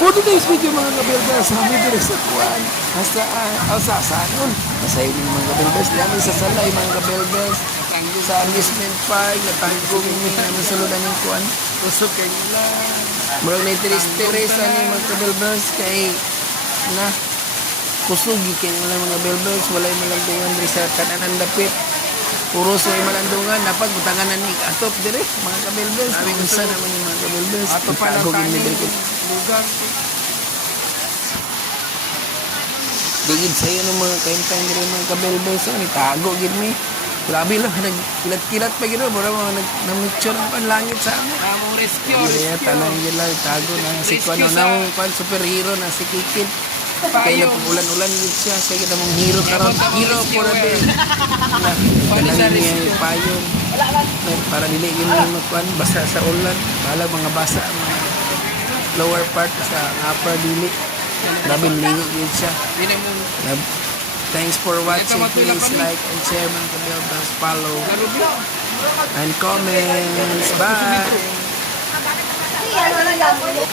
For today's video mga kabelbas, sabi din sa kuwan. Saan nun? Masaya din mga kabelbas. Dami sa salay mga kabelbas. Sa amusement park, natanggo kami namin suludan yung kuwan. Usok kayo nila. Murag na itiris-tiris ni mga kabelbas kay na kusugi kayo nila mga kabelbas. Walay malandungan rin sa kananan dapit. Puro so ay malandungan. Dapat butangan na ni atop dire mga kabelbas. Minsan naman yung mga kabelbas. Ato pa lang kanin lugar. Digid sa'yo ng mga kaintang dire mga kabelbas. Itago gid mi. Grabe lang, nagkilat-kilat pa gino. Mura mga nag-picture ng panlangit sa amin. Among rescue. Kaya tanong yun lang, tago na si Kuano na mong superhero na si Kikid. Kaya nagpugulan-ulan yun siya. Sige na mong hero karon. Hero for a day. Kanangin niya yung payon. Para niligin mo yung magkuhan, basa sa ulan. Bahala mga basa, mga lower part sa upper dili. Grabe ligo yun siya. Thanks for watching. Please like and share mga kabelbas. Follow and comments. Bye!